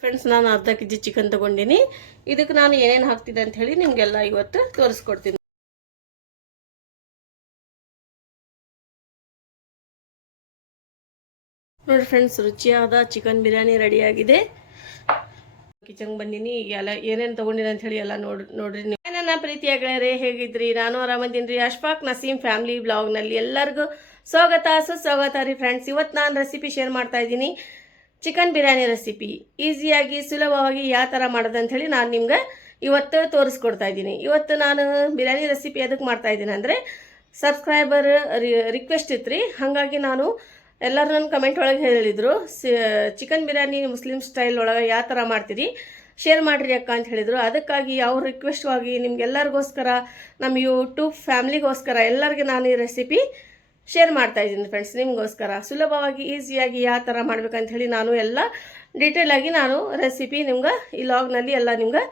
Friends, ನಾನು ಅರ್ಧ KG chicken ತಗೊಂಡಿನಿ. ಇದಕ್ಕೆ ನಾನು ಏನೇನು ಹಾಕ್ತಿದ್ದೆ ಅಂತ ಹೇಳಿ ನಿಮಗೆಲ್ಲ ಇವತ್ತು ತೋರಿಸ್ಕೊಡ್ತೀನಿ. ನೋಡಿ ಫ್ರೆಂಡ್ಸ್, ರುಚಿಯಾದ ಚಿಕನ್ ಬಿರಿಯಾನಿ ರೆಡಿಯಾಗಿದೆ. ಕಿಚನ್ ಬಂದಿನಿ. ಈಗ ಎಲ್ಲ ಏನೇನು ತಗೊಂಡಿನಿ ಅಂತ ಹೇಳಿ ಎಲ್ಲ ನೋಡ್ರಿ ನೀವು. ನನ್ನ ಪ್ರೀತಿಯ ಗೆಳೆಯರೇ, ಹೇಗಿದ್ರಿ? ನಾನು ಆರಾಮದಿನ್ರಿ. ಅಶ್ಫಾಕ್ ನಸೀಮ್ ಫ್ಯಾಮಿಲಿ ಬ್ಲಾಗ್ನಲ್ಲಿ ಎಲ್ಲರಿಗೂ ಸ್ವಾಗತ, ಸುಸ್ವಾಗತ ರೀ ಫ್ರೆಂಡ್ಸ್. ಇವತ್ತು ನಾನು ರೆಸಿಪಿ ಶೇರ್ ಮಾಡ್ತಾ ಇದ್ದೀನಿ. ಚಿಕನ್ ಬಿರಿಯಾನಿ ರೆಸಿಪಿ ಈಸಿಯಾಗಿ ಸುಲಭವಾಗಿ ಯಾವ ಥರ ಮಾಡೋದಂತ ಹೇಳಿ ನಾನು ನಿಮ್ಗೆ ಇವತ್ತು ತೋರಿಸ್ಕೊಡ್ತಾ ಇದ್ದೀನಿ. ಇವತ್ತು ನಾನು ಬಿರಿಯಾನಿ ರೆಸಿಪಿ ಅದಕ್ಕೆ ಮಾಡ್ತಾ ಇದ್ದೀನಿ ಅಂದರೆ ಸಬ್ಸ್ಕ್ರೈಬರ್ ರಿಕ್ವೆಸ್ಟ್ ಇತ್ತು ರೀ. ಹಾಗಾಗಿ ನಾನು ಎಲ್ಲರೂ ನನ್ನ ಕಮೆಂಟ್ ಒಳಗೆ ಹೇಳಿದರು, ಚಿಕನ್ ಬಿರಿಯಾನಿ ಮುಸ್ಲಿಮ್ ಸ್ಟೈಲ್ ಒಳಗೆ ಯಾವ ಥರ ಮಾಡ್ತೀರಿ ಶೇರ್ ಮಾಡಿರಿ ಅಕ್ಕ ಅಂತ ಹೇಳಿದರು. ಅದಕ್ಕಾಗಿ ಅವ್ರ ರಿಕ್ವೆಸ್ಟ್ವಾಗಿ ನಿಮ್ಗೆಲ್ಲರಿಗೋಸ್ಕರ, ನಮ್ಮ ಯೂಟ್ಯೂಬ್ ಫ್ಯಾಮ್ಲಿಗೋಸ್ಕರ ಎಲ್ಲರಿಗೆ ನಾನು ಈ ರೆಸಿಪಿ ಶೇರ್ ಮಾಡ್ತಾ ಇದ್ದೀನಿ ಫ್ರೆಂಡ್ಸ್. ನಿಮಗೋಸ್ಕರ ಸುಲಭವಾಗಿ ಈಸಿಯಾಗಿ ಯಾವ ಥರ ಮಾಡ್ಬೇಕಂತ ಹೇಳಿ ನಾನು ಎಲ್ಲ ಡೀಟೇಲಾಗಿ ನಾನು ರೆಸಿಪಿ ನಿಮ್ಗೆ ಈ ಲಾಗ್ನಲ್ಲಿ ಎಲ್ಲ ನಿಮ್ಗೆ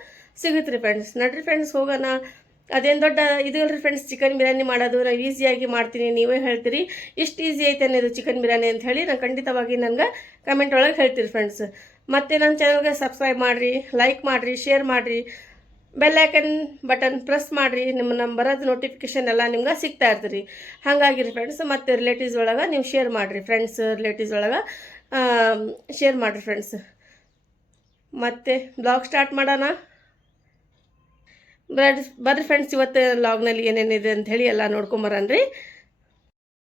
ಸಿಗುತ್ತೆ ರೀ ಫ್ರೆಂಡ್ಸ್. ನಡ್ರಿ ಫ್ರೆಂಡ್ಸ್, ಹೋಗೋಣ. ಅದೇನು ದೊಡ್ಡ ಇದು ಇಲ್ರಿ ಫ್ರೆಂಡ್ಸ್, ಚಿಕನ್ ಬಿರಿಯಾನಿ ಮಾಡೋದು ನಾವು ಈಸಿಯಾಗಿ ಮಾಡ್ತೀನಿ. ನೀವೇ ಹೇಳ್ತೀರಿ ಇಷ್ಟು ಈಸಿ ಐತೇನೆ ಇದು ಚಿಕನ್ ಬಿರಿಯಾನಿ ಅಂತ ಹೇಳಿ ನಾನು ಖಂಡಿತವಾಗಿ ನನಗೆ ಕಮೆಂಟ್ ಒಳಗೆ ಹೇಳ್ತೀರಿ ಫ್ರೆಂಡ್ಸ್. ಮತ್ತು ನನ್ನ ಚಾನಲ್ಗೆ ಸಬ್ಸ್ಕ್ರೈಬ್ ಮಾಡಿರಿ, ಲೈಕ್ ಮಾಡಿರಿ, ಶೇರ್ ಮಾಡಿರಿ, ಬೆಲ್ ಐಕನ್ ಬಟನ್ ಪ್ರೆಸ್ ಮಾಡಿರಿ. ನಮ್ಮ ಬರೋದು ನೋಟಿಫಿಕೇಷನ್ ಎಲ್ಲ ನಿಮ್ಗೆ ಸಿಗ್ತಾ ಇರ್ತೀರಿ. ಹಾಗಾಗಿರಿ ಫ್ರೆಂಡ್ಸ್. ಮತ್ತು ರಿಲೇಟಿವ್ಸ್ ಒಳಗೆ ನೀವು ಶೇರ್ ಮಾಡಿರಿ ಫ್ರೆಂಡ್ಸ್, ರಿಲೇಟಿವ್ಸ್ ಒಳಗೆ ಶೇರ್ ಮಾಡಿರಿ ಫ್ರೆಂಡ್ಸ್. ಮತ್ತು ಬ್ಲಾಗ್ ಸ್ಟಾರ್ಟ್ ಮಾಡೋಣ ಬರ್ರಿ ಫ್ರೆಂಡ್ಸ್. ಇವತ್ತು ಲಾಗ್ನಲ್ಲಿ ಏನೇನಿದೆ ಅಂಥೇಳಿ ಎಲ್ಲ ನೋಡ್ಕೊಂಬರನ್ರಿ.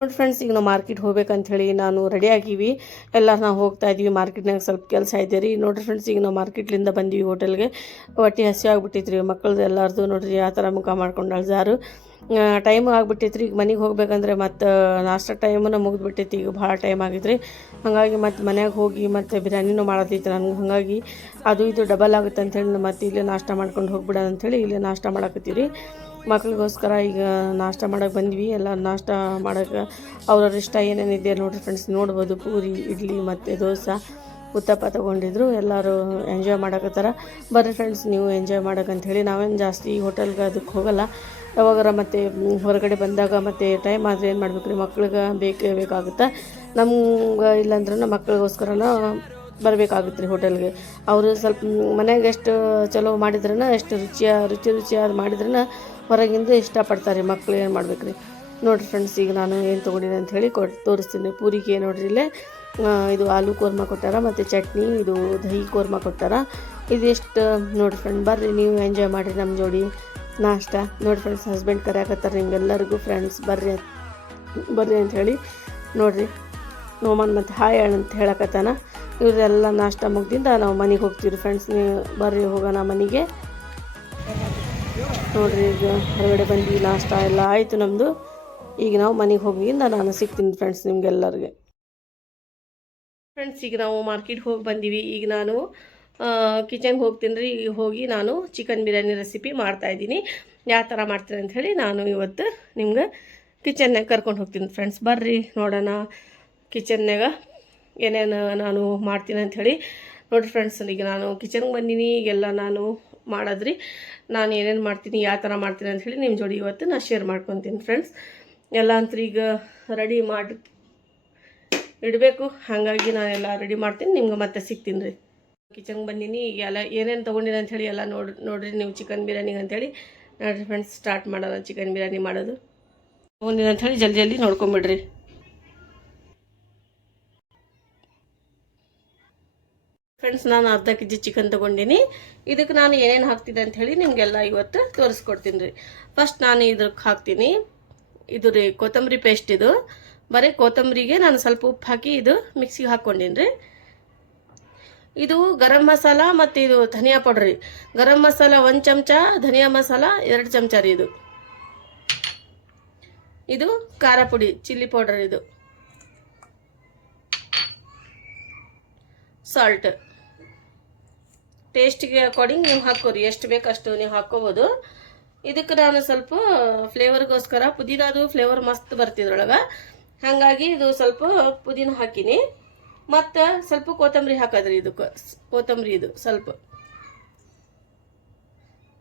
ನೋಡಿ ಫ್ರೆಂಡ್ಸ್, ಈಗ ನಾವು ಮಾರ್ಕೆಟ್ ಹೋಗ್ಬೇಕಂತ ಹೇಳಿ ನಾನು ರೆಡಿ ಆಗೀವಿ. ಎಲ್ಲ ನಾವು ಹೋಗ್ತಾ ಇದ್ದೀವಿ. ಮಾರ್ಕೆಟ್ನಾಗ ಸ್ವಲ್ಪ ಕೆಲಸ ಇದೆ ರೀ. ನೋಡಿರಿ ಫ್ರೆಂಡ್ಸ್, ಈಗ ನಾವು ಮಾರ್ಕೆಟ್ಲಿಂದ ಬಂದೀವಿ ಹೋಟೆಲ್ಗೆ. ಹೊಟ್ಟೆ ಹಸಿ ಆಗ್ಬಿಟ್ಟಿತ್ತು ರೀ ಮಕ್ಕಳದ್ದು ಎಲ್ಲರದು. ನೋಡಿರಿ ಯಾವ ಥರ ಮುಖ ಮಾಡ್ಕೊಂಡು ಅಳ್ಜಾರು. ಟೈಮ್ ಆಗಿಬಿಟ್ಟೈತ್ರಿ. ಈಗ ಮನೆಗೆ ಹೋಗ್ಬೇಕಂದ್ರೆ ಮತ್ತು ನಾಷ್ಟ ಟೈಮನ್ನು ಮುಗಿದ್ಬಿಟ್ಟೈತಿ. ಈಗ ಭಾಳ ಟೈಮ್ ಆಗಿದ್ರಿ. ಹಾಗಾಗಿ ಮತ್ತು ಮನ್ಯಾಗ ಹೋಗಿ ಮತ್ತು ಬಿರಿಯಾನಿನೂ ಮಾಡೋದೈತಿ ನನಗೆ. ಹಾಗಾಗಿ ಅದು ಇದು ಡಬಲ್ ಆಗುತ್ತೆ ಅಂಥೇಳಿ ಮತ್ತು ಇಲ್ಲೇ ನಾಷ್ಟ ಮಾಡ್ಕೊಂಡು ಹೋಗ್ಬಿಡೋಣ ಅಂಥೇಳಿ ಇಲ್ಲೇ ನಾಷ್ಟ ಮಾಡಕತ್ತೀವಿ ರೀ ಮಕ್ಳಿಗೋಸ್ಕರ. ಈಗ ನಾಷ್ಟ ಮಾಡೋಕೆ ಬಂದ್ವಿ. ಎಲ್ಲ ನಾಷ್ಟ ಮಾಡೋಕೆ ಅವ್ರವ್ರ ಇಷ್ಟ ಏನೇನಿದೆ ನೋಡಿರಿ ಫ್ರೆಂಡ್ಸ್. ನೋಡ್ಬೋದು, ಪೂರಿ, ಇಡ್ಲಿ ಮತ್ತು ದೋಸೆ, ಉತ್ತಪ್ಪ ತೊಗೊಂಡಿದ್ರು. ಎಲ್ಲರೂ ಎಂಜಾಯ್ ಮಾಡಕತ್ತಾರ. ಬರ್ರಿ ಫ್ರೆಂಡ್ಸ್, ನೀವು ಎಂಜಾಯ್ ಮಾಡೋಕ್ಕಂತ ಹೇಳಿ. ನಾವೇನು ಜಾಸ್ತಿ ಹೋಟೆಲ್ಗೆ ಅದಕ್ಕೆ ಹೋಗಲ್ಲ. ಯಾವಾಗಾರ ಮತ್ತು ಹೊರಗಡೆ ಬಂದಾಗ ಮತ್ತು ಟೈಮ್ ಆದರೆ ಏನು ಮಾಡ್ಬೇಕು ರೀ, ಮಕ್ಳಿಗೆ ಬೇಕಾಗುತ್ತೆ. ನಮ್ಗೆ ಇಲ್ಲಾಂದ್ರೆ ಮಕ್ಳಿಗೋಸ್ಕರನ ಬರಬೇಕಾಗುತ್ತೆ ರೀ ಹೋಟೆಲ್ಗೆ. ಅವರು ಸ್ವಲ್ಪ ಮನೆಯಾಗ ಎಷ್ಟು ಚಲೋ ಮಾಡಿದ್ರನ, ಎಷ್ಟು ರುಚಿಯಾದ ಮಾಡಿದ್ರನ ಹೊರಗಿಂದ ಇಷ್ಟಪಡ್ತಾರೆ ಮಕ್ಳು. ಏನು ಮಾಡ್ಬೇಕು ರೀ. ನೋಡಿರಿ ಫ್ರೆಂಡ್ಸ್, ಈಗ ನಾನು ಏನು ತೊಗೊಂಡಿನಿ ಅಂತ ಹೇಳಿ ತೋರಿಸ್ತೀನಿ. ಪೂರಿಗೆ ನೋಡಿರಿ ಇಲ್ಲೇ ಇದು ಆಲೂ ಕೋರ್ಮ ಕೊಟ್ಟಾರ ಮತ್ತು ಚಟ್ನಿ, ಇದು ದಹಿ ಕೋರ್ಮ ಕೊಟ್ಟಾರ. ಇದೆಷ್ಟು ನೋಡಿರಿ ಫ್ರೆಂಡ್. ಬರ್ರಿ ನೀವು ಎಂಜಾಯ್ ಮಾಡಿರಿ ನಮ್ಮ ಜೋಡಿ ನಾಷ್ಟ. ನೋಡಿ ಫ್ರೆಂಡ್ಸ್, ಹಸ್ಬೆಂಡ್ ಕರೆಯಾಕತ್ತಾರೆ ನಿಮ್ಗೆಲ್ಲರಿಗೂ. ಫ್ರೆಂಡ್ಸ್ ಬರ್ರಿ ಅಂತ ಹೇಳಿ ನೋಡಿರಿ. ನೋಮನ್ ಮತ್ತು ಹಾಯ್ ಅಂತ ಹೇಳಕತ್ತಾನ. ಇವ್ರದೆಲ್ಲ ನಾಷ್ಟ ಮುಗ್ದಿಂದ ನಾವು ಮನೆಗೆ ಹೋಗ್ತೀವಿ ಫ್ರೆಂಡ್ಸ್. ನೀವು ಬರ್ರಿ ಹೋಗೋಣ ಮನೆಗೆ. ನೋಡಿರಿ, ಈಗ ಹೊರಗಡೆ ಬಂದ್ವಿ, ನಾಷ್ಟ ಎಲ್ಲ ಆಯಿತು ನಮ್ಮದು. ಈಗ ನಾವು ಮನೆಗೆ ಹೋಗಿಂದ ನಾನು ಸಿಗ್ತೀನಿ ಫ್ರೆಂಡ್ಸ್ ನಿಮ್ಗೆಲ್ಲರಿಗೆ. ಫ್ರೆಂಡ್ಸ್, ಈಗ ನಾವು ಮಾರ್ಕೆಟ್ಗೆ ಹೋಗಿ ಬಂದೀವಿ. ಈಗ ನಾನು ಕಿಚನ್ಗೆ ಹೋಗ್ತೀನಿ ರೀ. ಈಗ ಹೋಗಿ ನಾನು ಚಿಕನ್ ಬಿರಿಯಾನಿ ರೆಸಿಪಿ ಮಾಡ್ತಾಯಿದ್ದೀನಿ. ಯಾವ ಥರ ಮಾಡ್ತೀನಿ ಅಂಥೇಳಿ ನಾನು ಇವತ್ತು ನಿಮ್ಗೆ ಕಿಚನ್ನಾಗ ಕರ್ಕೊಂಡು ಹೋಗ್ತೀನಿ ಫ್ರೆಂಡ್ಸ್. ಬರ್ರಿ ನೋಡೋಣ ಕಿಚನ್ನಾಗ ಏನೇನು ನಾನು ಮಾಡ್ತೀನಿ ಅಂಥೇಳಿ. ನೋಡಿರಿ ಫ್ರೆಂಡ್ಸ್, ಈಗ ನಾನು ಕಿಚನ್ಗೆ ಬಂದೀನಿ. ಈಗೆಲ್ಲ ನಾನು ಮಾಡೋದ್ರಿ. ನಾನು ಏನೇನು ಮಾಡ್ತೀನಿ, ಯಾವ ಥರ ಮಾಡ್ತೀನಿ ಅಂಥೇಳಿ ನಿಮ್ಮ ಜೋಡಿ ಇವತ್ತು ನಾನು ಶೇರ್ ಮಾಡ್ಕೊತೀನಿ ಫ್ರೆಂಡ್ಸ್. ಎಲ್ಲ ಅಂತೂ ಈಗ ರೆಡಿ ಮಾಡಿ ಇಡಬೇಕು. ಹಾಗಾಗಿ ನಾನೆಲ್ಲ ರೆಡಿ ಮಾಡ್ತೀನಿ. ನಿಮ್ಗೆ ಮತ್ತೆ ಸಿಗ್ತೀನಿ ರೀ. ಕಿಚನ್ಗೆ ಬಂದೀನಿ. ಈಗ ಎಲ್ಲ ಏನೇನು ತೊಗೊಂಡಿನಿ ಅಂಥೇಳಿ ಎಲ್ಲ ನೋಡಿರಿ ನೀವು ಚಿಕನ್ ಬಿರಿಯಾನಿಗೆ ಅಂಥೇಳಿ. ನೋಡಿರಿ ಫ್ರೆಂಡ್ಸ್, ಸ್ಟಾರ್ಟ್ ಮಾಡೋಣ ಚಿಕನ್ ಬಿರಿಯಾನಿ ಮಾಡೋದು. ತೊಗೊಂಡಿನಿ ಅಂಥೇಳಿ ಜಲ್ದಿ ನೋಡ್ಕೊಂಬಿಡ್ರಿ. ಫ್ರೆಂಡ್ಸ್, ನಾನು ಅರ್ಧ ಕೆಜಿ ಚಿಕನ್ ತೊಗೊಂಡಿನಿ. ಇದಕ್ಕೆ ನಾನು ಏನೇನು ಹಾಕ್ತಿದ್ದೆ ಅಂಥೇಳಿ ನಿಮಗೆಲ್ಲ ಇವತ್ತು ತೋರಿಸ್ಕೊಡ್ತೀನಿ ರೀ. ಫಸ್ಟ್ ನಾನು ಇದಕ್ಕೆ ಹಾಕ್ತೀನಿ ಇದು ರೀ ಕೊತ್ತಂಬರಿ ಪೇಸ್ಟ್. ಇದು ಬರೀ ಕೊತ್ತಂಬರಿಗೆ ನಾನು ಸ್ವಲ್ಪ ಉಪ್ಪು ಹಾಕಿ ಇದು ಮಿಕ್ಸಿಗೆ ಹಾಕ್ಕೊಂಡಿನಿ ರೀ. ಇದು ಗರಂ ಮಸಾಲ ಮತ್ತು ಇದು ಧನಿಯಾ ಪೌಡ್ರ್ ರೀ. ಗರಂ ಮಸಾಲ 1 ಚಮಚ, ಧನಿಯಾ ಮಸಾಲ 2 ಚಮಚ ರೀ. ಇದು ಖಾರ ಪುಡಿ, ಚಿಲ್ಲಿ ಪೌಡರ್, ಇದು ಸಾಲ್ಟ್. ಟೇಸ್ಟಿಗೆ ಅಕಾರ್ಡಿಂಗ್ ನೀವು ಹಾಕೋರಿ, ಎಷ್ಟು ಬೇಕಷ್ಟು ನೀವು ಹಾಕ್ಕೋಬೋದು. ಇದಕ್ಕೆ ನಾನು ಸ್ವಲ್ಪ ಫ್ಲೇವರ್ಗೋಸ್ಕರ ಪುದೀನದು ಫ್ಲೇವರ್ ಮಸ್ತ್ ಬರ್ತಿದ್ರೊಳಗೆ. ಹಾಗಾಗಿ ಇದು ಸ್ವಲ್ಪ ಪುದೀನ ಹಾಕಿನಿ. ಮತ್ತು ಸ್ವಲ್ಪ ಕೊತ್ತಂಬರಿ ಹಾಕೋದ್ರಿ. ಇದಕ್ಕೆ ಕೊತ್ತಂಬರಿ, ಇದು ಸ್ವಲ್ಪ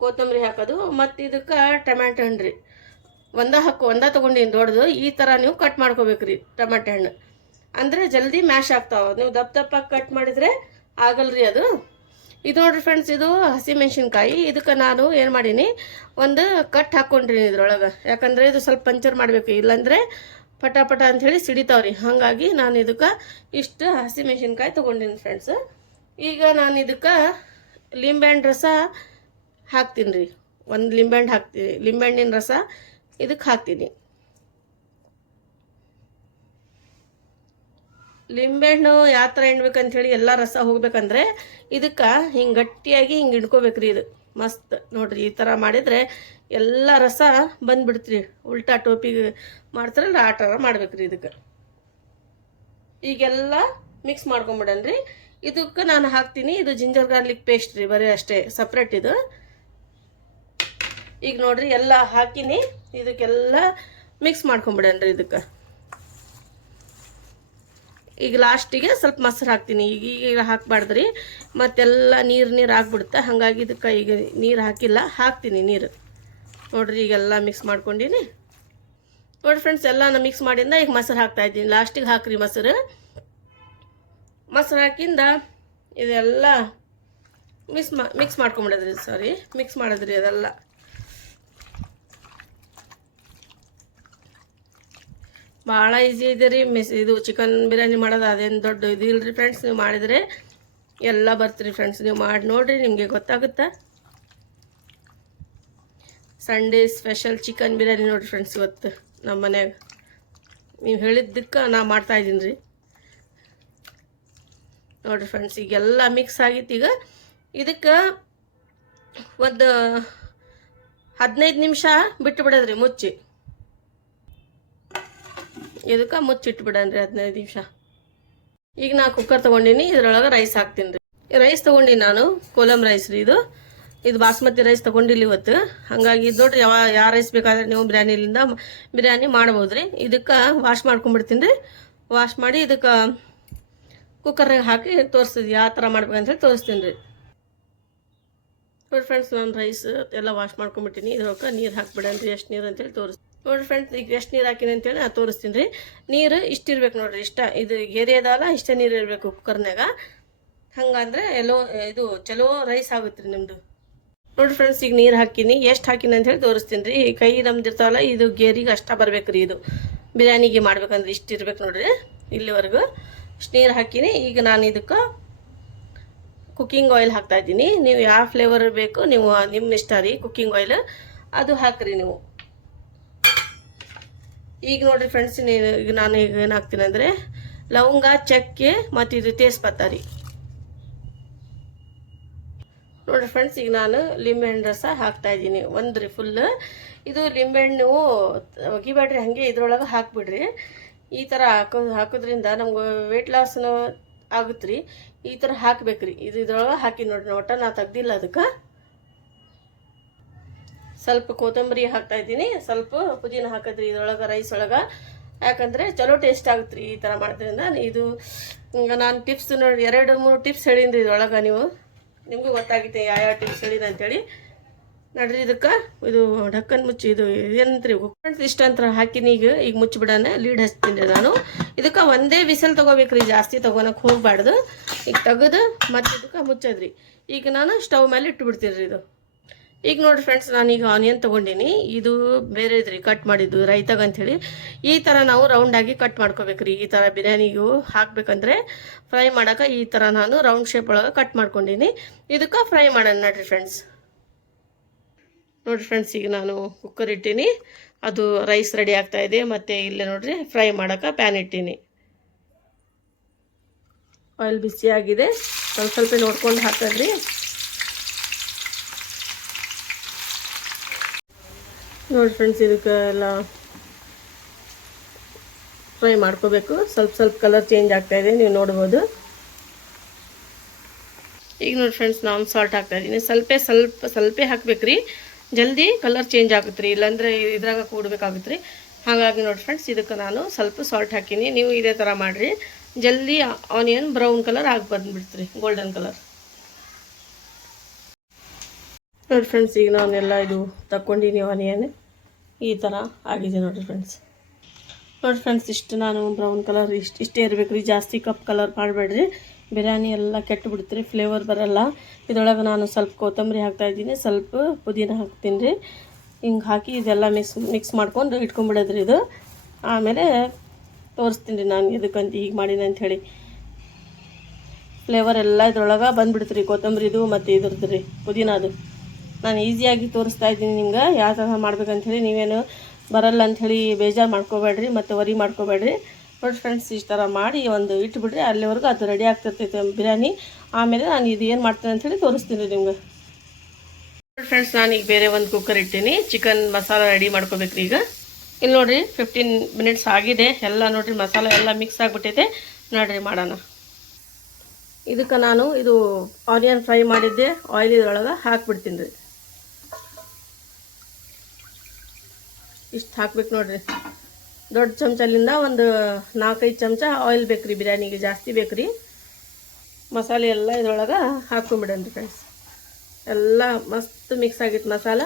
ಕೊತ್ತಂಬರಿ ಹಾಕೋದು. ಮತ್ತು ಇದಕ್ಕೆ ಟೊಮ್ಯಾಟೊ ಹಣ್ಣು ರೀ. ಒಂದ ತೊಗೊಂಡಿನಿ ದೊಡ್ಡದು. ಈ ಥರ ನೀವು ಕಟ್ ಮಾಡ್ಕೋಬೇಕ್ರಿ ಟೊಮ್ಯಾಟೊ ಹಣ್ಣು. ಅಂದರೆ ಜಲ್ದಿ ಮ್ಯಾಶ್ ಆಗ್ತಾವೆ. ನೀವು ದಪ್ಪ ಕಟ್ ಮಾಡಿದರೆ ಆಗಲ್ರಿ ಅದು. ಇದು ನೋಡ್ರಿ ಫ್ರೆಂಡ್ಸ್, ಇದು ಹಸಿಮೆಣ್ಸಿನ್ಕಾಯಿ. ಇದಕ್ಕೆ ನಾನು ಏನು ಮಾಡೀನಿ, ಒಂದು ಕಟ್ ಹಾಕ್ಕೊಂಡ್ರಿ ಇದ್ರೊಳಗೆ. ಯಾಕಂದರೆ ಇದು ಸ್ವಲ್ಪ ಪಂಚರ್ ಮಾಡಬೇಕು, ಇಲ್ಲಾಂದರೆ ಪಟ ಪಟ ಅಂಥೇಳಿ ಸಿಡಿತಾವ್ರಿ. ಹಾಗಾಗಿ ನಾನು ಇದಕ್ಕೆ ಇಷ್ಟು ಹಸಿಮೆಣ್ಸಿನ್ಕಾಯಿ ತೊಗೊಂಡಿನಿ ಫ್ರೆಂಡ್ಸ್. ಈಗ ನಾನು ಇದಕ್ಕೆ ಲಿಂಬೆಹಣ್ಣು ರಸ ಹಾಕ್ತೀನಿ ರೀ. ಒಂದು ಲಿಂಬೆಹಣ್ಣು ಹಾಕ್ತೀನಿ, ಲಿಂಬೆಹಣ್ಣಿನ ರಸ ಇದಕ್ಕೆ ಹಾಕ್ತೀನಿ. ಲಿಂಬೆಹಣ್ಣು ಯಾವ ಥರ ಹಿಂಡ್ಬೇಕಂಥೇಳಿ ಎಲ್ಲ ರಸ ಹೋಗ್ಬೇಕಂದ್ರೆ ಇದಕ್ಕೆ ಹಿಂಗೆ ಗಟ್ಟಿಯಾಗಿ ಹಿಂಗೆ ಹಿಂಡ್ಕೋಬೇಕ್ರಿ. ಇದು ಮಸ್ತ್ ನೋಡ್ರಿ, ಈ ಥರ ಮಾಡಿದರೆ ಎಲ್ಲ ರಸ ಬಂದ್ಬಿಡ್ತ್ರಿ. ಉಲ್ಟಾ ಟೋಪಿಗೆ ಮಾಡ್ತಾರಲ್ಲ ಆ ಥರ ಮಾಡ್ಬೇಕ್ರಿ. ಇದಕ್ಕೆ ಈಗೆಲ್ಲ ಮಿಕ್ಸ್ ಮಾಡ್ಕೊಂಬಿಡನ್ರಿ. ಇದಕ್ಕೆ ನಾನು ಹಾಕ್ತೀನಿ, ಇದು ಜಿಂಜರ್ ಗಾರ್ಲಿಕ್ ಪೇಸ್ಟ್ ರೀ, ಬರೀ ಅಷ್ಟೇ, ಸಪ್ರೇಟ್ ಇದು. ಈಗ ನೋಡ್ರಿ ಎಲ್ಲ ಹಾಕಿನಿ, ಇದಕ್ಕೆಲ್ಲ ಮಿಕ್ಸ್ ಮಾಡ್ಕೊಂಬಿಡನ್ರಿ. ಇದಕ್ಕೆ ಈಗ ಲಾಸ್ಟಿಗೆ ಸ್ವಲ್ಪ ಮೊಸರು ಹಾಕ್ತೀನಿ. ಈಗ ಹಾಕ್ಬಾರ್ದ್ರಿ, ಮತ್ತೆಲ್ಲ ನೀರು ಆಗ್ಬಿಡುತ್ತೆ. ಹಾಗಾಗಿ ಇದಕ್ಕೆ ಈಗ ನೀರು ಹಾಕಿಲ್ಲ, ಹಾಕ್ತೀನಿ ನೀರು. ನೋಡ್ರಿ ಈಗೆಲ್ಲ ಮಿಕ್ಸ್ ಮಾಡ್ಕೊಂಡಿನಿ. ನೋಡಿ ಫ್ರೆಂಡ್ಸ್, ಎಲ್ಲ ನಾನು ಮಿಕ್ಸ್ ಮಾಡಿಂದ ಈಗ ಮೊಸರು ಹಾಕ್ತಾಯಿದ್ದೀನಿ. ಲಾಸ್ಟಿಗೆ ಹಾಕ್ರಿ ಮೊಸರು ಹಾಕಿಂದ ಇದೆಲ್ಲ ಮಿಕ್ಸ್ ಮಾಡ್ಕೊಂಬಿಡೋದ್ರಿ. ಮಿಕ್ಸ್ ಮಾಡೋದ್ರಿ ಅದೆಲ್ಲ. ಭಾಳ ಈಸಿ ಇದೆ ರೀ. ಇದು ಚಿಕನ್ ಬಿರಿಯಾನಿ ಮಾಡೋದು ಅದೇನು ದೊಡ್ಡ ಇದು ಇಲ್ರಿ ಫ್ರೆಂಡ್ಸ್. ನೀವು ಮಾಡಿದರೆ ಎಲ್ಲ ಬರ್ತೀರಿ ಫ್ರೆಂಡ್ಸ್. ನೀವು ಮಾಡಿ ನೋಡಿರಿ, ನಿಮಗೆ ಗೊತ್ತಾಗುತ್ತಾ. ಸಂಡೇ ಸ್ಪೆಷಲ್ ಚಿಕನ್ ಬಿರಿಯಾನಿ ನೋಡಿರಿ ಫ್ರೆಂಡ್ಸ್. ಇವತ್ತು ನಮ್ಮ ಮನ್ಯಾಗ ನೀವು ಹೇಳಿದ್ದಕ್ಕೆ ನಾ ಮಾಡ್ತಾಯಿದ್ದೀನಿ ರೀ. ನೋಡಿರಿ ಫ್ರೆಂಡ್ಸ್, ಈಗೆಲ್ಲ ಮಿಕ್ಸ್ ಆಗಿತ್ತು. ಈಗ ಇದಕ್ಕೆ ಒಂದು 15 ನಿಮಿಷ ಬಿಟ್ಟು ಬಿಡೋದ್ರಿ ಮುಚ್ಚಿ. ಇದಕ್ಕೆ ಮುಚ್ಚಿಟ್ಬಿಡನ್ರಿ 15 ನಿಮಿಷ. ಈಗ ನಾ ಕುಕ್ಕರ್ ತೊಗೊಂಡಿನಿ, ಇದ್ರೊಳಗೆ ರೈಸ್ ಹಾಕ್ತೀನಿ ರೀ. ರೈಸ್ ತೊಗೊಂಡಿನಿ ನಾನು, ಕೋಲಮ್ ರೈಸ್ ರೀ. ಇದು ಬಾಸ್ಮತಿ ರೈಸ್ ತೊಗೊಂಡಿಲ್ಲ ಇವತ್ತು. ಹಾಗಾಗಿ ಇದು ನೋಡ್ರಿ, ಯಾವ ರೈಸ್ ಬೇಕಾದ್ರೆ ನೀವು ಬಿರಿಯಾನಿ ಮಾಡ್ಬೋದು ರೀ. ಇದಕ್ಕೆ ವಾಶ್ ಮಾಡ್ಕೊಂಡ್ಬಿಡ್ತೀನಿ ರೀ. ವಾಶ್ ಮಾಡಿ ಇದಕ್ಕೆ ಕುಕ್ಕರ್ನಾಗ ಹಾಕಿ ತೋರಿಸ್ತೀನಿ, ಯಾವ ಥರ ಮಾಡ್ಬೇಕಂತೇಳಿ ತೋರಿಸ್ತೀನಿ ರೀ. ನೋಡಿ ಫ್ರೆಂಡ್ಸ್, ನಾನು ರೈಸ್ ಎಲ್ಲ ವಾಶ್ ಮಾಡ್ಕೊಂಡ್ಬಿಟ್ಟಿನಿ. ಇದ್ರೊಳಗೆ ನೀರು ಹಾಕ್ಬಿಡನ್ರಿ, ಎಷ್ಟು ನೀರು ಅಂತೇಳಿ ನೋಡಿರಿ ಫ್ರೆಂಡ್ಸ್, ಈಗ ಎಷ್ಟು ನೀರು ಹಾಕಿನಿ ಅಂತೇಳಿ ನಾನು ತೋರಿಸ್ತೀನಿ ರೀ. ನೀರು ಇಷ್ಟಿರ್ಬೇಕು ನೋಡಿರಿ, ಇದು ಗೆರೆ ಅದಲ್ಲ, ಇಷ್ಟೇ ನೀರು ಇರಬೇಕು ಕುಕ್ಕರ್ನಾಗ. ಹಂಗಂದ್ರೆ ಇದು ಚಲೋ ರೈಸ್ ಆಗುತ್ತೆ ರೀ ನಿಮ್ಮದು. ನೋಡಿರಿ ಫ್ರೆಂಡ್ಸ್, ಈಗ ನೀರು ಹಾಕಿನಿ, ಎಷ್ಟು ಹಾಕಿನಿ ಅಂತೇಳಿ ತೋರಿಸ್ತೀನಿ ರೀ. ಕೈ ನಮ್ದು ಇರ್ತಾವಲ್ಲ, ಇದು ಗೇರಿಗೆ ಅಷ್ಟೇ ಬರ್ಬೇಕು ರೀ. ಇದು ಬಿರಿಯಾನಿಗೆ ಮಾಡ್ಬೇಕಂದ್ರೆ ಇಷ್ಟು ಇರ್ಬೇಕು ನೋಡಿರಿ, ಇಲ್ಲಿವರೆಗೂ ಇಷ್ಟು ನೀರು ಹಾಕಿನಿ. ಈಗ ನಾನು ಇದಕ್ಕೆ ಕುಕ್ಕಿಂಗ್ ಆಯಿಲ್ ಹಾಕ್ತಾಯಿದ್ದೀನಿ. ನೀವು ಯಾವ ಫ್ಲೇವರ್ ಬೇಕು ನೀವು ನಿಮ್ಮ ಇಷ್ಟ ರೀ. ಕುಕ್ಕಿಂಗ್ ಆಯಿಲ್ ಅದು ಹಾಕ್ರಿ ನೀವು. ಈಗ ನೋಡಿರಿ ಫ್ರೆಂಡ್ಸ್, ಈಗ ನಾನು ಈಗ ಏನು ಹಾಕ್ತೀನಿ ಅಂದರೆ ಲವಂಗ, ಚಕ್ಕೆ ಮತ್ತು ಇದು ತೇಜ್ಪತ್ತ ರೀ. ನೋಡಿರಿ ಫ್ರೆಂಡ್ಸ್, ಈಗ ನಾನು ಲಿಂಬೆಹಣ್ಣು ರಸ ಹಾಕ್ತಾಯಿದ್ದೀನಿ ಒಂದು ರೀ ಫುಲ್. ಇದು ಲಿಂಬೆಹಣ್ಣು ಒಗಿಬೇಡ್ರಿ, ಹಾಗೆ ಇದ್ರೊಳಗೆ ಹಾಕ್ಬಿಡ್ರಿ. ಈ ಥರ ಹಾಕೋದ್ರಿಂದ ನಮ್ಗೆ ವೆಯ್ಟ್ ಲಾಸ್ನು ಆಗುತ್ತೆ ರೀ. ಈ ಥರ ಹಾಕ್ಬೇಕ್ರಿ. ಇದ್ರೊಳಗೆ ಹಾಕಿ ನೋಡ್ರಿ, ಒಟ್ಟ ನಾ ತೆಗ್ದಿಲ್ಲ. ಅದಕ್ಕೆ ಸ್ವಲ್ಪ ಕೊತ್ತಂಬರಿ ಹಾಕ್ತಾಯಿದ್ದೀನಿ, ಸ್ವಲ್ಪ ಪುದೀನ ಹಾಕಿದ್ರಿ ಇದ್ರೊಳಗೆ ರೈಸ್ ಒಳಗೆ. ಯಾಕಂದರೆ ಚಲೋ ಟೇಸ್ಟ್ ಆಗುತ್ತೆ ರೀ ಈ ಥರ ಮಾಡೋದ್ರಿಂದ. ಇದು ನಾನು ಟಿಪ್ಸ್ ನೋಡಿ 2-3 ಟಿಪ್ಸ್ ಹೇಳಿದ್ರಿ ಇದ್ರೊಳಗೆ. ನಿಮಗೂ ಗೊತ್ತಾಗುತ್ತೆ ಯಾವ ಟಿಪ್ಸ್ ಹೇಳಿದ ಅಂತೇಳಿ. ನೋಡ್ರಿ, ಇದಕ್ಕೆ ಇದು ಢಕ್ಕನ್ ಮುಚ್ಚಿ, ಇದು ಏನಂತ್ರಿ ಫ್ರೆಂಡ್ಸ್, ಇಷ್ಟ ಅಂತ ಹಾಕಿನಿ. ಈಗ ಮುಚ್ಚಿಬಿಡೋಣ, ಲೀಡ್ ಹಚ್ತೀನಿ ರೀ ನಾನು. ಇದಕ್ಕೆ ಒಂದೇ ವಿಸಲ್ ತೊಗೋಬೇಕ್ರಿ, ಜಾಸ್ತಿ ತೊಗೊಳಕ್ಕೆ ಹೋಗ್ಬಾರ್ದು. ಈಗ ತೆಗೆದು ಮತ್ತೆ ಇದಕ್ಕೆ ಮುಚ್ಚೋದ್ರಿ. ಈಗ ನಾನು ಸ್ಟವ್ ಮೇಲೆ ಇಟ್ಟುಬಿಡ್ತೀನಿ ರೀ ಇದು. ಈಗ ನೋಡಿರಿ ಫ್ರೆಂಡ್ಸ್, ನಾನೀಗ ಆನಿಯನ್ ತೊಗೊಂಡಿನಿ. ಇದು ಬೇರೆ ಇದ್ರಿ ಕಟ್ ಮಾಡಿದ್ದು ರೈತಾಗ ಅಂಥೇಳಿ. ಈ ಥರ ನಾವು ರೌಂಡಾಗಿ ಕಟ್ ಮಾಡ್ಕೋಬೇಕ್ರಿ. ಈ ಥರ ಬಿರಿಯಾನಿಗೂ ಹಾಕಬೇಕಂದ್ರೆ ಫ್ರೈ ಮಾಡೋಕೆ ಈ ಥರ ನಾನು ರೌಂಡ್ ಶೇಪ್ ಒಳಗೆ ಕಟ್ ಮಾಡ್ಕೊಂಡಿನಿ. ಇದಕ್ಕೆ ಫ್ರೈ ಮಾಡೋಣ ನೋಡಿರಿ ಫ್ರೆಂಡ್ಸ್. ನೋಡಿರಿ ಫ್ರೆಂಡ್ಸ್, ಈಗ ನಾನು ಕುಕ್ಕರ್ ಇಟ್ಟೀನಿ, ಅದು ರೈಸ್ ರೆಡಿ ಆಗ್ತಾಯಿದೆ. ಮತ್ತು ಇಲ್ಲೇ ನೋಡಿರಿ ಫ್ರೈ ಮಾಡೋಕೆ ಪ್ಯಾನ್ ಇಟ್ಟೀನಿ. ಆಯಿಲ್ ಬಿಸಿಯಾಗಿದೆ, ಸ್ವಲ್ಪ ನೋಡ್ಕೊಂಡು ಹಾಕಿದ್ರಿ. ನೋಡಿ ಫ್ರೆಂಡ್ಸ್, ಇದಕ್ಕೆಲ್ಲ ಫ್ರೈ ಮಾಡ್ಕೋಬೇಕು. ಸ್ವಲ್ಪ ಕಲರ್ ಚೇಂಜ್ ಆಗ್ತಾಯಿದೆ, ನೀವು ನೋಡ್ಬೋದು. ಈಗ ನೋಡಿ ಫ್ರೆಂಡ್ಸ್, ನಾನು ಸಾಲ್ಟ್ ಹಾಕ್ತಾಯಿದ್ದೀನಿ. ಸ್ವಲ್ಪ ಹಾಕ್ಬೇಕ್ರಿ, ಜಲ್ದಿ ಕಲರ್ ಚೇಂಜ್ ಆಗುತ್ತೆ ರೀ. ಇಲ್ಲಾಂದರೆ ಇದ್ರಾಗ ಕೂಡಬೇಕಾಗುತ್ತೆ ರೀ. ಹಾಗಾಗಿ ನೋಡಿ ಫ್ರೆಂಡ್ಸ್, ಇದಕ್ಕೆ ನಾನು ಸ್ವಲ್ಪ ಸಾಲ್ಟ್ ಹಾಕೀನಿ. ನೀವು ಇದೇ ಥರ ಮಾಡಿರಿ, ಜಲ್ದಿ ಆನಿಯನ್ ಬ್ರೌನ್ ಕಲರ್ ಆಗಿ ಬಂದುಬಿಡ್ತೀರಿ, ಗೋಲ್ಡನ್ ಕಲರ್. ನೋಡಿ ಫ್ರೆಂಡ್ಸ್, ಈಗ ನಾನೆಲ್ಲ ಇದು ತಗೊಂಡಿನಿ ಆನಿಯನ್, ಈ ಥರ ಆಗಿದೆ ನೋಡಿರಿ ಫ್ರೆಂಡ್ಸ್. ನೋಡಿ ಫ್ರೆಂಡ್ಸ್, ಇಷ್ಟು ನಾನು ಬ್ರೌನ್ ಕಲರ್ ಇಷ್ಟೇ ಇರಬೇಕು ರೀ, ಜಾಸ್ತಿ ಕಪ್ ಕಲರ್ ಮಾಡಬೇಡ್ರಿ. ಬಿರಿಯಾನಿ ಎಲ್ಲ ಕೆಟ್ಟು ಬಿಡ್ತೀರಿ, ಫ್ಲೇವರ್ ಬರಲ್ಲ. ಇದರೊಳಗೆ ನಾನು ಸ್ವಲ್ಪ ಕೊತ್ತಂಬರಿ ಹಾಕ್ತಾಯಿದ್ದೀನಿ, ಸ್ವಲ್ಪ ಪುದೀನ ಹಾಕ್ತೀನಿ ರೀ. ಹಿಂಗೆ ಹಾಕಿ ಇದೆಲ್ಲ ಮಿಕ್ಸ್ ಮಾಡ್ಕೊಂಡು ಇಟ್ಕೊಂಡ್ಬಿಡೋದ್ರಿ. ಇದು ಆಮೇಲೆ ತೋರಿಸ್ತೀನಿ ರೀ ನಾನು ಇದಕ್ಕಂತ ಹೀಗೆ ಮಾಡೀನಿ ಅಂಥೇಳಿ. ಫ್ಲೇವರ್ ಎಲ್ಲ ಇದ್ರೊಳಗೆ ಬಂದುಬಿಡ್ತೀರಿ, ಕೊತ್ತಂಬರಿದು ಮತ್ತು ಇದ್ರದ್ದು ರೀ ಪುದೀನದು. ನಾನು ಈಸಿಯಾಗಿ ತೋರಿಸ್ತಾ ಇದ್ದೀನಿ ನಿಮ್ಗೆ ಯಾವ ಥರ ಮಾಡ್ಬೇಕಂಥೇಳಿ. ನೀವೇನು ಬರಲ್ಲ ಅಂಥೇಳಿ ಬೇಜಾರು ಮಾಡ್ಕೋಬೇಡ್ರಿ ಮತ್ತು ವರಿ ಮಾಡ್ಕೋಬೇಡ್ರಿ. ನೋಡಿ ಫ್ರೆಂಡ್ಸ್, ಇಷ್ಟು ಥರ ಮಾಡಿ ಒಂದು ಇಟ್ಬಿಡ್ರಿ, ಅಲ್ಲಿವರೆಗೂ ಅದು ರೆಡಿ ಆಗ್ತಿರ್ತೈತೆ ಬಿರಿಯಾನಿ. ಆಮೇಲೆ ನಾನು ಇದು ಏನು ಮಾಡ್ತೀನಿ ಅಂಥೇಳಿ ತೋರಿಸ್ತೀನಿ ನಿಮ್ಗೆ. ನೋಡಿ ಫ್ರೆಂಡ್ಸ್, ನಾನೀಗ ಬೇರೆ ಒಂದು ಕುಕ್ಕರ್ ಇಟ್ಟೀನಿ. ಚಿಕನ್ ಮಸಾಲ ರೆಡಿ ಮಾಡ್ಕೋಬೇಕ್ರಿ ಈಗ. ಇಲ್ಲಿ ನೋಡಿರಿ 15 ಮಿನಿಟ್ಸ್ ಆಗಿದೆ. ಎಲ್ಲ ನೋಡಿರಿ ಮಸಾಲ ಎಲ್ಲ ಮಿಕ್ಸ್ ಆಗಿಬಿಟ್ಟೈತೆ. ನೋಡಿರಿ ಮಾಡೋಣ. ಇದಕ್ಕೆ ನಾನು ಇದು ಆನಿಯನ್ ಫ್ರೈ ಮಾಡಿದ್ದೆ ಆಯಿಲ್ ಇದ್ರೊಳಗೆ ಹಾಕ್ಬಿಡ್ತೀನಿ ರೀ. ಇಷ್ಟು ಹಾಕ್ಬೇಕು ನೋಡಿರಿ. ದೊಡ್ಡ ಚಮಚಲಿಂದ ಒಂದು 4-5 ಚಮಚ ಆಯಿಲ್ ಬೇಕು ರೀ ಬಿರಿಯಾನಿಗೆ, ಜಾಸ್ತಿ ಬೇಕು ರೀ. ಮಸಾಲೆ ಎಲ್ಲ ಇದ್ರೊಳಗೆ ಹಾಕ್ಕೊಂಬಿಡನ್ರಿ ಫ್ರೆಂಡ್ಸ್. ಎಲ್ಲ ಮಸ್ತ್ ಮಿಕ್ಸ್ ಆಗಿತ್ತು ಮಸಾಲ.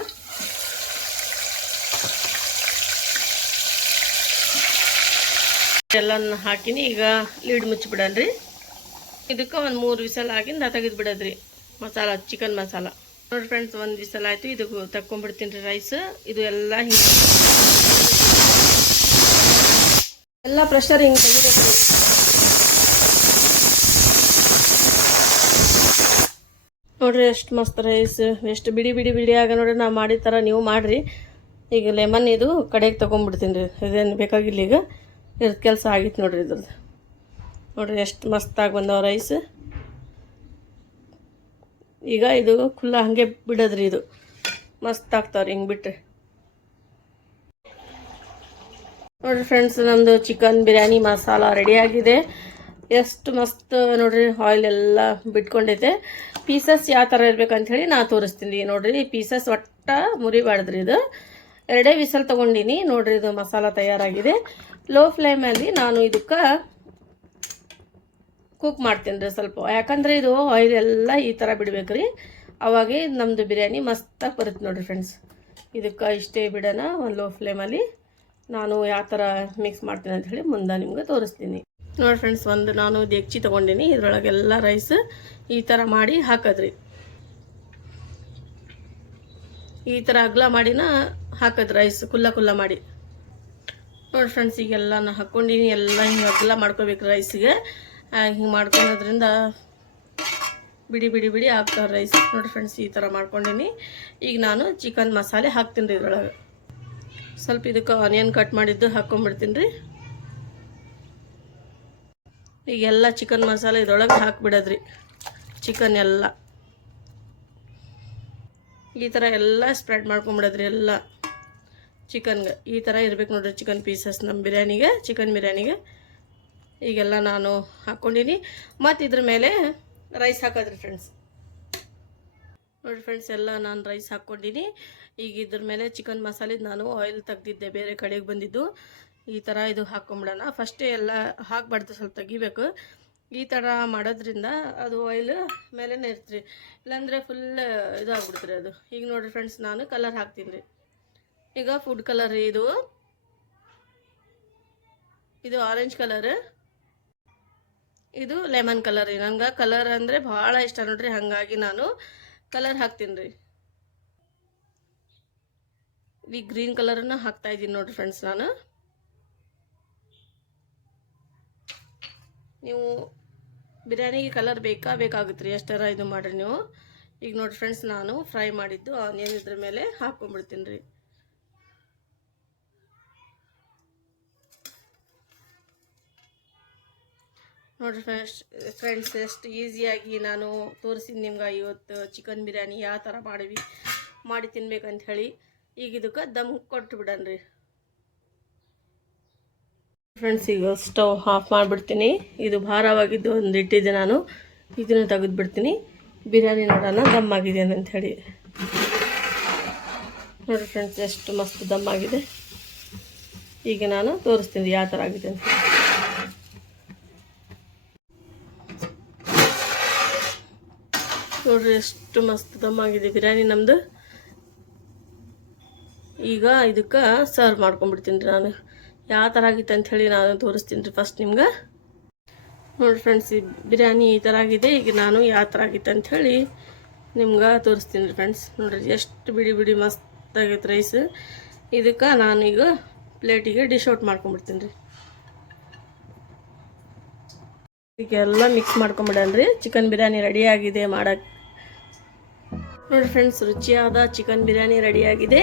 ಎಲ್ಲನ ಹಾಕಿನಿ. ಈಗ ಲೀಡ್ ಮುಚ್ಚಿಬಿಡನ್ರಿ. ಇದಕ್ಕೆ ಒಂದು 3 ವಿಸಲ್ ಆಗಿಂದ ತೆಗೆದು ಬಿಡೋದ್ರಿ ಮಸಾಲ, ಚಿಕನ್ ಮಸಾಲ. ನೋಡಿ ಫ್ರೆಂಡ್ಸ್, 1 ವಿಸಲ್ ಆಯಿತು. ಇದಕ್ಕೆ ತಕ್ಕೊಂಡ್ಬಿಡ್ತೀನಿ ರೀ ರೈಸ್. ಇದು ಎಲ್ಲ ಹಿಂಗೆ ಎಲ್ಲ ಪ್ರೆಷರ್ ಹಿಂಗೆ ತೆಗಿಬೇಕು ರೀ. ನೋಡಿರಿ ಎಷ್ಟು ಮಸ್ತ್ ರೈಸ್, ಎಷ್ಟು ಬಿಡಿ ಬಿಡಿ ಬಿಡಿ ಆಗ ನೋಡ್ರಿ. ನಾ ಮಾಡಿದ ಥರ ನೀವು ಮಾಡಿರಿ. ಈಗ ಲೆಮನ್ ಇದು ಕಡೆಗೆ ತೊಗೊಂಡ್ಬಿಡ್ತೀನಿ ರೀ. ಇದೇನು ಬೇಕಾಗಿಲ್ಲ, ಈಗ ಇದ್ರ ಕೆಲಸ ಆಗಿತ್ತು ನೋಡಿರಿ ಇದ್ರದ್ದು. ನೋಡಿರಿ ಎಷ್ಟು ಮಸ್ತಾಗಿ ಬಂದವ ರೈಸ್. ಈಗ ಇದು ಖುಲ್ಲ ಹಾಗೆ ಬಿಡೋದ್ರಿ. ಇದು ಮಸ್ತ್ ಆಗ್ತಾವ್ರಿ ಹಿಂಗೆ ಬಿಟ್ಟರೆ. ನೋಡಿರಿ ಫ್ರೆಂಡ್ಸ್, ನಮ್ಮದು ಚಿಕನ್ ಬಿರಿಯಾನಿ ಮಸಾಲ ರೆಡಿಯಾಗಿದೆ. ಎಷ್ಟು ಮಸ್ತ್ ನೋಡಿರಿ, ಆಯಿಲ್ ಎಲ್ಲ ಬಿಟ್ಕೊಂಡೈತೆ. ಪೀಸಸ್ ಯಾವ ಥರ ಇರ್ಬೇಕಂಥೇಳಿ ನಾ ತೋರಿಸ್ತೀನಿ ನೋಡಿರಿ. ಪೀಸಸ್ ಒಟ್ಟ ಮುರಿಬಾರ್ದ್ರಿ. ಇದು 2 ವಿಸಲ್ ತೊಗೊಂಡಿನಿ. ನೋಡಿರಿ, ಇದು ಮಸಾಲ ತಯಾರಾಗಿದೆ. ಲೋ ಫ್ಲೇಮಲ್ಲಿ ನಾನು ಇದಕ್ಕೆ ಕುಕ್ ಮಾಡ್ತೀನಿ ರೀ ಸ್ವಲ್ಪ. ಯಾಕಂದರೆ ಇದು ಆಯಿಲ್ ಎಲ್ಲ ಈ ಥರ ಬಿಡ್ಬೇಕು ರೀ, ಅವಾಗೇ ನಮ್ಮದು ಬಿರಿಯಾನಿ ಮಸ್ತಾಗಿ ಬರುತ್ತೆ ನೋಡಿರಿ ಫ್ರೆಂಡ್ಸ್. ಇದಕ್ಕೆ ಇಷ್ಟೇ ಬಿಡೋಣ ಒಂದು ಲೋ ಫ್ಲೇಮಲ್ಲಿ. ನಾನು ಯಾವ ಥರ ಮಿಕ್ಸ್ ಮಾಡ್ತೀನಿ ಅಂಥೇಳಿ ಮುಂದೆ ನಿಮ್ಗೆ ತೋರಿಸ್ತೀನಿ. ನೋಡಿ ಫ್ರೆಂಡ್ಸ್, ಒಂದು ನಾನು ದೇಗ್ಚಿ ತೊಗೊಂಡಿನಿ. ಇದರೊಳಗೆಲ್ಲ ರೈಸ್ ಈ ಥರ ಮಾಡಿ ಹಾಕೋದ್ರಿ. ಈ ಥರ ಅಗಲ ಮಾಡಿನ ಹಾಕೋದು ರೈಸ್, ಕುಲ್ಲ ಮಾಡಿ. ನೋಡಿ ಫ್ರೆಂಡ್ಸ್, ಈಗೆಲ್ಲ ನಾನು ಹಾಕ್ಕೊಂಡಿನಿ. ಎಲ್ಲ ಹಿಂಗೆ ಅಗಲ ಮಾಡ್ಕೋಬೇಕು ರೈಸಿಗೆ. ಹಿಂಗೆ ಮಾಡ್ಕೊಳೋದ್ರಿಂದ ಬಿಡಿ ಬಿಡಿ ಬಿಡಿ ಆಗ್ತಾವೆ ರೈಸ್. ನೋಡಿ ಫ್ರೆಂಡ್ಸ್, ಈ ಥರ ಮಾಡ್ಕೊಂಡಿನಿ. ಈಗ ನಾನು ಚಿಕನ್ ಮಸಾಲೆ ಹಾಕ್ತೀನಿ ರೀ ಇದ್ರೊಳಗೆ. ಸ್ವಲ್ಪ ಇದಕ್ಕೆ ಆನಿಯನ್ ಕಟ್ ಮಾಡಿದ್ದು ಹಾಕ್ಕೊಂಬಿಡ್ತೀನಿ ರೀ. ಈಗೆಲ್ಲ ಚಿಕನ್ ಮಸಾಲೆ ಇದ್ರೊಳಗೆ ಹಾಕ್ಬಿಡೋದ್ರಿ. ಚಿಕನ್ ಎಲ್ಲ ಈ ಥರ ಎಲ್ಲ ಸ್ಪ್ರೆಡ್ ಮಾಡ್ಕೊಂಬಿಡೋದ್ರಿ ಎಲ್ಲ ಚಿಕನ್ಗೆ. ಈ ಥರ ಇರ್ಬೇಕು ನೋಡಿರಿ ಚಿಕನ್ ಪೀಸಸ್ ನಮ್ಮ ಬಿರಿಯಾನಿಗೆ, ಚಿಕನ್ ಬಿರಿಯಾನಿಗೆ. ಈಗೆಲ್ಲ ನಾನು ಹಾಕ್ಕೊಂಡಿನಿ. ಮತ್ತು ಇದ್ರ ಮೇಲೆ ರೈಸ್ ಹಾಕೋದ್ರಿ ಫ್ರೆಂಡ್ಸ್. ನೋಡಿ ಫ್ರೆಂಡ್ಸ್, ಎಲ್ಲ ನಾನು ರೈಸ್ ಹಾಕ್ಕೊಂಡಿನಿ. ಈಗ ಇದ್ರ ಮೇಲೆ ಚಿಕನ್ ಮಸಾಲೆದು ನಾನು ಆಯಿಲ್ ತೆಗ್ದಿದ್ದೆ, ಬೇರೆ ಕಡೆಗೆ ಬಂದಿದ್ದು. ಈ ಥರ ಇದು ಹಾಕ್ಕೊಂಬಿಡೋಣ. ಫಸ್ಟೇ ಎಲ್ಲ ಹಾಕ್ಬಾರ್ದು, ಸ್ವಲ್ಪ ತೆಗಿಬೇಕು. ಈ ಥರ ಮಾಡೋದ್ರಿಂದ ಅದು ಆಯಿಲ್ ಮೇಲೇ ಇರ್ತೀರಿ, ಇಲ್ಲಾಂದರೆ ಫುಲ್ ಇದಾಗ್ಬಿಡ್ತೀರಿ ಅದು. ಈಗ ನೋಡಿರಿ ಫ್ರೆಂಡ್ಸ್, ನಾನು ಕಲರ್ ಹಾಕ್ತೀನಿ ರೀ. ಈಗ ಫುಡ್ ಕಲರ್ ರೀ ಇದು ಆರೆಂಜ್ ಕಲರ್, ಇದು ಲೆಮನ್ ಕಲರ್ ರೀ. ನಂಗೆ ಕಲರ್ ಅಂದರೆ ಭಾಳ ಇಷ್ಟ ನೋಡ್ರಿ, ಹಾಗಾಗಿ ನಾನು ಕಲರ್ ಹಾಕ್ತೀನಿ ರೀ. ಈ ಗ್ರೀನ್ ಕಲರನ್ನು ಹಾಕ್ತಾಯಿದ್ದೀನಿ ನೋಡಿರಿ ಫ್ರೆಂಡ್ಸ್ ನಾನು. ನೀವು ಬಿರಿಯಾನಿಗೆ ಕಲರ್ ಬೇಕಾಗುತ್ತೆ ರೀ, ಎಷ್ಟರ ಇದು ಮಾಡಿರಿ ನೀವು. ಈಗ ನೋಡಿ ಫ್ರೆಂಡ್ಸ್, ನಾನು ಫ್ರೈ ಮಾಡಿದ್ದು ಆನಿಯನ್ ಇದ್ರ ಮೇಲೆ ಹಾಕ್ಕೊಂಡ್ಬಿಡ್ತೀನಿ ರೀ. ನೋಡಿರಿ ಫ್ರೆಂಡ್ಸ್, ಎಷ್ಟು ಈಸಿಯಾಗಿ ನಾನು ತೋರಿಸಿದ್ದು ನಿಮ್ಗೆ ಇವತ್ತು ಚಿಕನ್ ಬಿರಿಯಾನಿ ಯಾವ ಥರ ಮಾಡಿ ತಿನ್ಬೇಕಂತ ಹೇಳಿ. ಈಗ ಇದಕ್ಕೆ ದಮ್ ಕೊಟ್ಟು ಬಿಡನ್ರಿ ಫ್ರೆಂಡ್ಸ್. ಈಗ ಸ್ಟವ್ ಆಫ್ ಮಾಡಿಬಿಡ್ತೀನಿ. ಇದು ಭಾರವಾಗಿದ್ದು ಒಂದು ಇಟ್ಟಿದ್ದೆ ನಾನು, ಇದನ್ನು ತೆಗೆದುಬಿಡ್ತೀನಿ. ಬಿರಿಯಾನಿ ನೋಡೋಣ ದಮ್ ಆಗಿದೆ ಅಂತ ಹೇಳಿ. ನೋಡಿ ಫ್ರೆಂಡ್ಸ್, ಎಷ್ಟು ಮಸ್ತ್ ದಮ್ ಆಗಿದೆ. ಈಗ ನಾನು ತೋರಿಸ್ತೀನಿ ಯಾವ ಥರ ಆಗಿದೆ ಅಂತ. ನೋಡ್ರಿ ಎಷ್ಟು ಮಸ್ತ್ ದಮ್ ಆಗಿದೆ ಬಿರಿಯಾನಿ ನಮ್ಮದು. ಈಗ ಇದಕ್ಕೆ ಸರ್ವ್ ಮಾಡ್ಕೊಂಡ್ಬಿಡ್ತೀನಿ ರೀ ನಾನು. ಯಾವ ಥರ ಆಗಿತ್ತು ಅಂಥೇಳಿ ನಾನು ತೋರಿಸ್ತೀನಿ ರೀ ಫಸ್ಟ್ ನಿಮ್ಗೆ. ನೋಡಿ ಫ್ರೆಂಡ್ಸ್, ಈ ಬಿರಿಯಾನಿ ಈ ಥರ ಆಗಿದೆ. ಈಗ ನಾನು ಯಾವ ಥರ ಆಗಿತ್ತು ಅಂಥೇಳಿ ನಿಮ್ಗೆ ತೋರಿಸ್ತೀನಿ ರೀ ಫ್ರೆಂಡ್ಸ್. ನೋಡಿರಿ ಎಷ್ಟು ಬಿಡಿ ಬಿಡಿ ಮಸ್ತಾಗೈತೆ ರೈಸ್. ಇದಕ್ಕೆ ನಾನು ಈಗ ಪ್ಲೇಟಿಗೆ ಡಿಶ್ ಔಟ್ ಮಾಡ್ಕೊಂಬಿಡ್ತೀನಿ ರೀ. ಈಗೆಲ್ಲ ಮಿಕ್ಸ್ ಮಾಡ್ಕೊಂಬಿಡನ್ರಿ. ಚಿಕನ್ ಬಿರಿಯಾನಿ ರೆಡಿಯಾಗಿದೆ ಮಾಡೋಕ್ಕೆ. ನೋಡಿ ಫ್ರೆಂಡ್ಸ್, ರುಚಿಯಾದ ಚಿಕನ್ ಬಿರಿಯಾನಿ ರೆಡಿಯಾಗಿದೆ.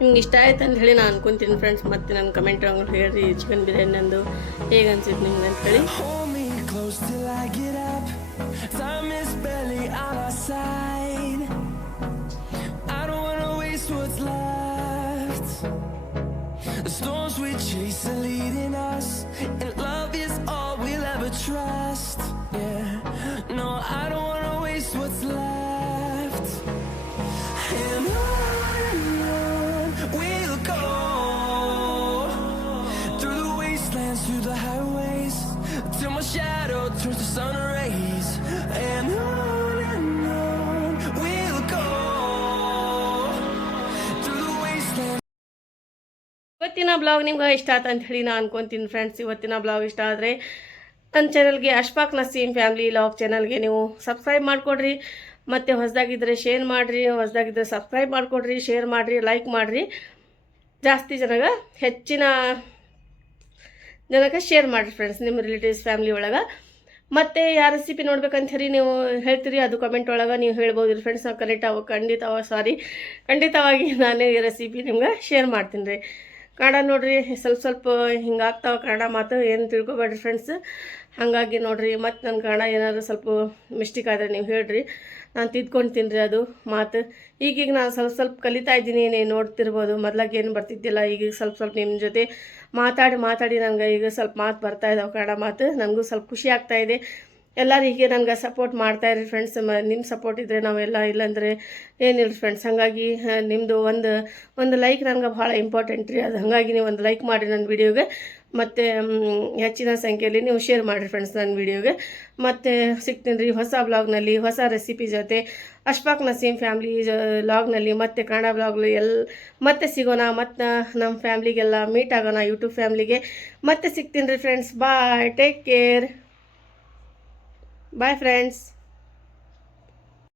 ನಿಮ್ಗೆ ಇಷ್ಟ ಆಯ್ತು ಅಂತ ಹೇಳಿ ನಾನು ಅನ್ಕೊಂತೀನಿ ಫ್ರೆಂಡ್ಸ್. ಮತ್ತೆ ನನ್ನ ಕಮೆಂಟ್ ಒಳಗೆ ಹೇಳ್ರಿ ಚಿಕನ್ ಬಿರಿಯಾನಿ ನಂದು ಹೇಗೆ ಅನ್ಸಿತ್ತು ನಿಮ್ಗೆ ಅಂತ ಹೇಳಿ. The storms we chase are leading us, and love is all we'll ever trust. Yeah, no, I don't wanna waste what's left. And on we'll go, through the wastelands, through the highways, till my shadow turns to sun rays. And on we'll go, through the wastelands. ಇವತ್ತಿನ blog ನಿಮ್ಗೆ ಇಷ್ಟ ಆಯ್ತು ಅಂತ ಹೇಳಿ ನಾನು ಅನ್ಕೊತೀನಿ friends. ಇವತ್ತಿನ blog ಇಷ್ಟ ಆದರೆ ನನ್ನ ಚಾನಲ್ಗೆ ಅಶ್ಫಾಕ್ ನಸೀಮ್ ಫ್ಯಾಮಿಲಿ ಲಾಗ್ ಚಾನಲ್ಗೆ ನೀವು ಸಬ್ಸ್ಕ್ರೈಬ್ ಮಾಡಿಕೊಡ್ರಿ. ಮತ್ತು ಹೊಸದಾಗಿದ್ದರೆ ಶೇರ್ ಮಾಡಿರಿ, ಹೊಸದಾಗಿದ್ದರೆ ಸಬ್ಸ್ಕ್ರೈಬ್ ಮಾಡಿಕೊಡ್ರಿ, ಶೇರ್ ಮಾಡಿರಿ, ಲೈಕ್ ಮಾಡಿರಿ. ಜಾಸ್ತಿ ಹೆಚ್ಚಿನ ಜನಕ್ಕೆ ಶೇರ್ ಮಾಡಿರಿ ಫ್ರೆಂಡ್ಸ್, ನಿಮ್ಮ ರಿಲೇಟಿವ್ಸ್ ಫ್ಯಾಮಿಲಿ ಒಳಗೆ. ಮತ್ತು ಯಾವ ರೆಸಿಪಿ ನೋಡ್ಬೇಕಂತ ಹೇಳಿ ನೀವು ಹೇಳ್ತೀರಿ, ಅದು ಕಮೆಂಟ್ ಒಳಗೆ ನೀವು ಹೇಳ್ಬೋದು ರೀ ಫ್ರೆಂಡ್ಸ್. ನಾವು ಖಂಡಿತವಾಗಿ ನಾನು ಈ ರೆಸಿಪಿ ನಿಮ್ಗೆ ಶೇರ್ ಮಾಡ್ತೀನಿ ರೀ. ಕನ್ನಡ ನೋಡಿರಿ, ಸ್ವಲ್ಪ ಹಿಂಗಾಗ್ತಾವೆ ಕನ್ನಡ ಮಾತು, ಏನು ತಿಳ್ಕೊಬೇಡ್ರಿ ಫ್ರೆಂಡ್ಸ್. ಹಾಗಾಗಿ ನೋಡಿರಿ, ಮತ್ತು ನನ್ನ ಕನ್ನಡ ಏನಾದರೂ ಸ್ವಲ್ಪ ಮಿಸ್ಟೇಕ್ ಆದರೆ ನೀವು ಹೇಳ್ರಿ, ನಾನು ತಿದ್ಕೊಳ್ತೀನಿ ರೀ ಅದು ಮಾತು. ಈಗೀಗ ನಾನು ಸ್ವಲ್ಪ ಕಲಿತಾ ಇದ್ದೀನಿ, ನೀವು ನೋಡ್ತಿರ್ಬೋದು. ಮೊದ್ಲಾಗ ಏನು ಬರ್ತಿದ್ದಿಲ್ಲ, ಈಗ ಸ್ವಲ್ಪ ನಿಮ್ಮ ಜೊತೆ ಮಾತಾಡಿ ನನಗೆ ಈಗ ಸ್ವಲ್ಪ ಮಾತು ಬರ್ತಾಯಿದ್ದಾವೆ ಕನ್ನಡ ಮಾತು. ನನಗೂ ಸ್ವಲ್ಪ ಖುಷಿ ಆಗ್ತಾಯಿದೆ. ಎಲ್ಲರೂ ಹೀಗೆ ನನಗೆ ಸಪೋರ್ಟ್ ಮಾಡ್ತಾಯಿರಿ ಫ್ರೆಂಡ್ಸ್. ನಿಮ್ಮ ಸಪೋರ್ಟ್ ಇದ್ದರೆ ನಾವೆಲ್ಲ, ಇಲ್ಲಾಂದರೆ ಏನಿಲ್ಲ ಫ್ರೆಂಡ್ಸ್. ಹಾಗಾಗಿ ನಿಮ್ಮದು ಒಂದು ಲೈಕ್ ನನಗೆ ಭಾಳ ಇಂಪಾರ್ಟೆಂಟ್ ರೀ. ಅದು ಹಾಗಾಗಿ ನೀವು ಒಂದು ಲೈಕ್ ಮಾಡಿರಿ ನನ್ನ ವೀಡಿಯೋಗೆ. ಮತ್ತು ಹೆಚ್ಚಿನ ಸಂಖ್ಯೆಯಲ್ಲಿ ನೀವು ಶೇರ್ ಮಾಡಿರಿ ಫ್ರೆಂಡ್ಸ್ ನನ್ನ ವೀಡಿಯೋಗೆ. ಮತ್ತು ಸಿಗ್ತೀನಿ ರೀ ಹೊಸ ಬ್ಲಾಗ್ನಲ್ಲಿ, ಹೊಸ ರೆಸಿಪಿ ಜೊತೆ, ಅಶ್ಫಾಕ್ ನಸೀಮ್ ಫ್ಯಾಮ್ಲಿ ಲಾಗ್ನಲ್ಲಿ, ಮತ್ತು ಕನ್ನಡ ಬ್ಲಾಗ್ಲಿ ಮತ್ತೆ ಸಿಗೋಣ. ಮತ್ತು ನಮ್ಮ ಫ್ಯಾಮ್ಲಿಗೆಲ್ಲ ಮೀಟ್ ಆಗೋಣ, ಯೂಟ್ಯೂಬ್ ಫ್ಯಾಮ್ಲಿಗೆ ಮತ್ತೆ ಸಿಗ್ತೀನಿ ರೀ ಫ್ರೆಂಡ್ಸ್. ಬಾಯ್, ಟೇಕ್ ಕೇರ್. Bye friends.